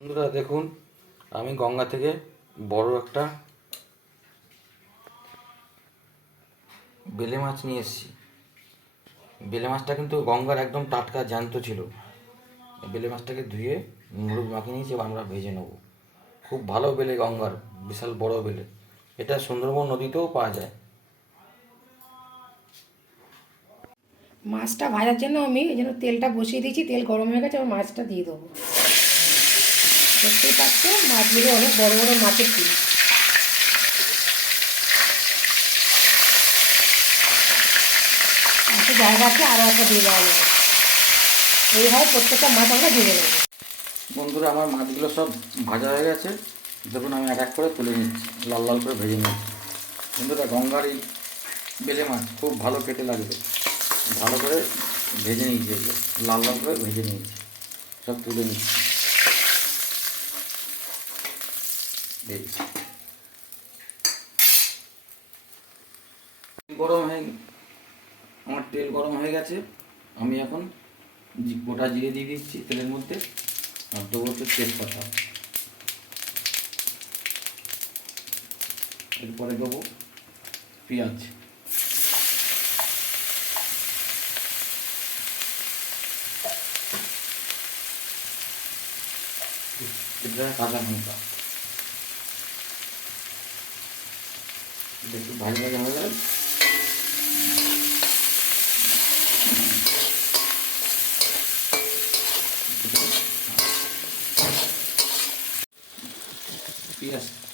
বন্ধুরা দেখুন, আমি গঙ্গা থেকে বড় একটা বেলে মাছ নিয়ে এসেছি। বেলে মাছটা কিন্তু গঙ্গার একদম টাটকা জ্যান্ত ছিল। বেলে মাছটাকে ধুয়ে মুরগ মাখিয়ে নিয়েছি, এবার আমরা ভেজে নেব। খুব ভালো বেলে, গঙ্গার বিশাল বড় বেলে। এটা সুন্দরবন নদীতেও পাওয়া যায়। মাছটা ভাজার জন্য আমি এই জন্য তেলটা বসিয়ে দিয়েছি। তেল গরম হয়ে গেছে, আমি মাছটা দিয়ে দেবো। দেখতেই পাচ্ছ মাছগুলো অনেক বড় বড় মাছের পিস। একটা জায়গা আছে, আরও একটা দিয়ে দেওয়া যাবে। এইভাবে প্রত্যেকটা মাছ আমরা ভেজে নেব। বন্ধুরা, আমার মাছগুলো সব ভাজা হয়ে গেছে। দেখুন, আমি এক এক করে তুলে নিচ্ছি, লাল লাল করে ভেজে নিচ্ছি। বন্ধুরা, গঙ্গার এই বেলে মাছ খুব ভালো খেতে লাগবে। ভালো করে ভেজে নিয়েছি, এগুলো লাল লাল করে ভেজে নিয়েছি, সব তুলে নিচ্ছি। এই গরম হয়ে আমার তেল গরম হয়ে গেছে। আমি এখন গোটা জিরে দিয়ে দিচ্ছি তেলের মধ্যে, আর দেবো হচ্ছে তেজপাতা। এরপরে দেবো পেঁয়াজ, এটা কাঁচা লঙ্কা। এটা একটু ভাজা ভাজা হয়ে গেলে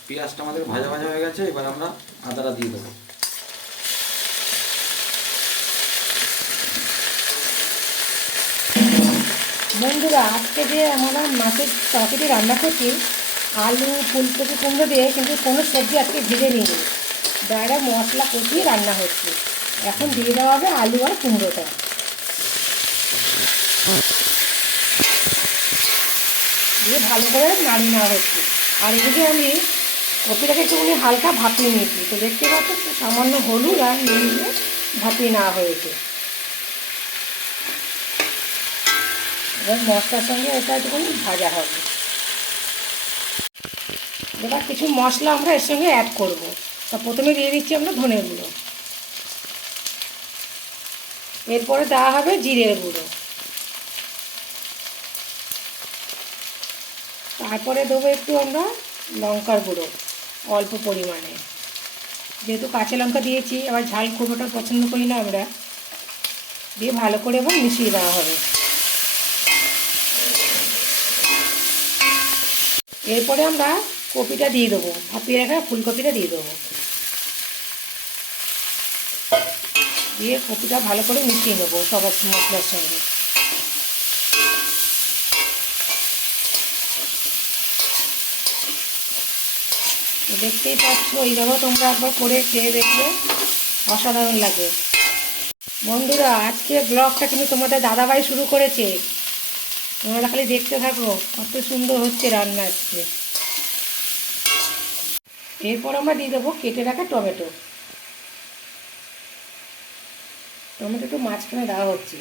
পেঁয়াজটা আমাদের ভাজা ভাজা হয়ে গেছে। এবার আমরা আদাটা দিয়ে দেবো। বন্ধুরা, আজকে যে আমরা মাছের তরকারি রান্না করছি আলু ফুলকপি কুমড়ো দিয়ে, কিন্তু কোনো সবজি আজকে ভেজে নিইনি। ডাইরেক্ট মশলা কষিয়ে রান্না হচ্ছে। এখন দিয়ে দেওয়া হবে আলু আর কুমড়োটা, দিয়ে ভালো করে নাড়িয়ে নেওয়া হচ্ছে। আর এদিকে আমি কপিটাকে একটুখানি হালকা ভাপিয়ে নিয়েছি। তো দেখতে পাচ্ছ সামান্য হলুদ আর নুন দিয়ে ভাপিয়ে নেওয়া হয়েছে। এবার মশলার সঙ্গে এটা একটুখানি ভাজা হবে। এবার কিছু মশলা আমরা এর সঙ্গে অ্যাড করব। তা প্রথমে দিয়ে দিচ্ছি আমরা ধনের গুঁড়ো, এরপরে দেওয়া হবে জিরের গুঁড়ো, তারপরে দেবো একটু আমরা লঙ্কার গুঁড়ো অল্প পরিমাণে। যেহেতু কাঁচা লঙ্কা দিয়েছি, আবার ঝাল খুব একটা পছন্দ করি না আমরা, দিয়ে ভালো করে এবার মিশিয়ে দেওয়া হবে। এরপরে আমরা কপিটা দিয়ে দেবো, ভাপিয়ে রাখা ফুলকপিটা দিয়ে দেবো, দিয়ে কপিটা ভালো করে মিশিয়ে নেবো সবার মশলার সঙ্গে। দেখতেই পাচ্ছ, এইভাবে তোমরা একবার করে খেয়ে দেখবে, অসাধারণ লাগে। বন্ধুরা, আজকে ব্লগটা কিন্তু তোমাদের দাদাভাই শুরু করেছে। তোমরা খালি দেখতে থাকো, কত সুন্দর হচ্ছে রান্না আজকে। এরপর আমরা দিয়ে দেবো কেটে রাখা টমেটো। টমেটো একটু মাঝখানে দেওয়া হচ্ছে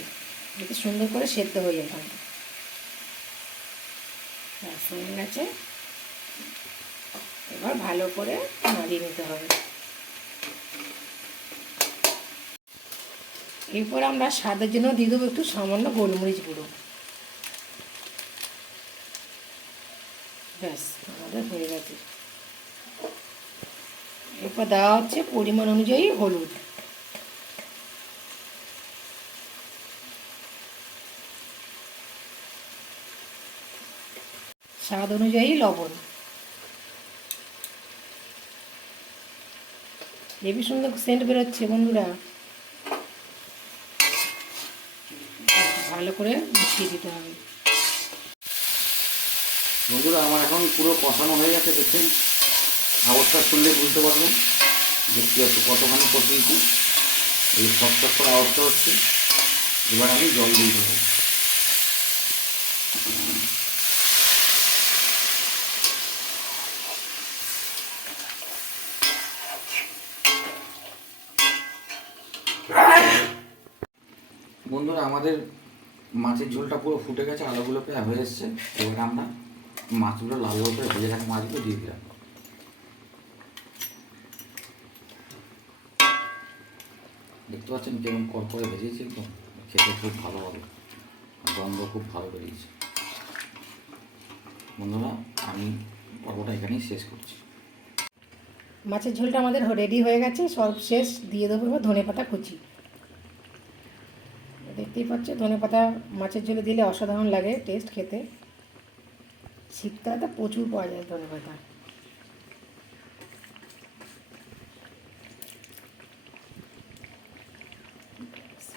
যাতে সুন্দর করে সেদ্ধ হয়ে যায়। ব্যাস হয়ে গেছে। এবার ভালো করে নাড়িয়ে নিতে হবে। এরপর আমরা স্বাদের জন্য দিয়ে দেবো একটু সামান্য গোলমরিচ গুঁড়ো। ব্যাস আমাদের হয়ে গেছে। এরপর দেওয়া হচ্ছে পরিমাণ অনুযায়ী হলুদ, স্বাদ অনুযায়ী লবণ। হেবি সুন্দর সেন্ট বেরোচ্ছে বন্ধুরা। ভালো করে মিশিয়ে দিতে হবে। বন্ধুরা, আমার এখন পুরো কষানো হয়ে গেছে। দেখছেন, আওয়াজটা শুনলে বুঝতে পারবেন যে কতখানি কষিয়েছি। এই সব করে আওয়াজটা হচ্ছে। এবার আমি জল দিয়ে দেবো। বন্ধুরা, আমাদের মাছের ঝোলটা পুরো ফুটে গেছে, আলুগুলো প্রায় হয়ে এসছে। এবার আমরা মাছগুলো লাল লাল করে ভেজে রাখা মাছগুলো দিয়ে দিলাম। দেখতে পাচ্ছেন কেমন কড়কড়ে ভেজেছি, একদম খেতে খুব ভালো হবে, গন্ধ খুব ভালো বেরিয়েছে। বন্ধুরা, আমি পর্বটা এখানেই শেষ করছি। মাছের ঝোলটা আমাদের রেডি হয়ে গেছে, সব শেষ। দিয়ে দেবো এবার ধনেপাতা কুচি। দেখতেই পাচ্ছ ধনেপাতা মাছের ঝোলে দিলে অসাধারণ লাগে টেস্ট খেতে। শীতকালে তো প্রচুর পাওয়া যায় ধনেপাতা।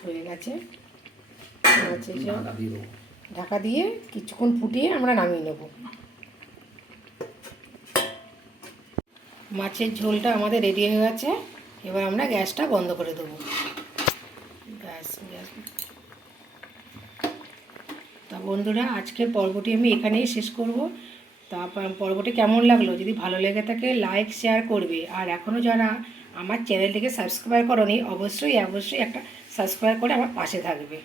হয়ে গেছে মাছের ঝোল। ঢাকা দিয়ে দেবো। ঢাকা দিয়ে কিছুক্ষণ ফুটিয়ে আমরা নামিয়ে নেব। মাছের ঝোলটা আমাদের রেডি হয়ে গেছে। এবার আমরা গ্যাসটা বন্ধ করে দেবো। গ্যাস তা বন্ধুরা, আজকের পর্বটি আমি এখানেই শেষ করব। তারপর পর্বটি কেমন লাগলো, যদি ভালো লেগে থাকে লাইক শেয়ার করবে। আর এখনও যারা আমার চ্যানেলটিকে সাবস্ক্রাইব করোনি, অবশ্যই একটা সাবস্ক্রাইব করে আমার পাশে থাকবে।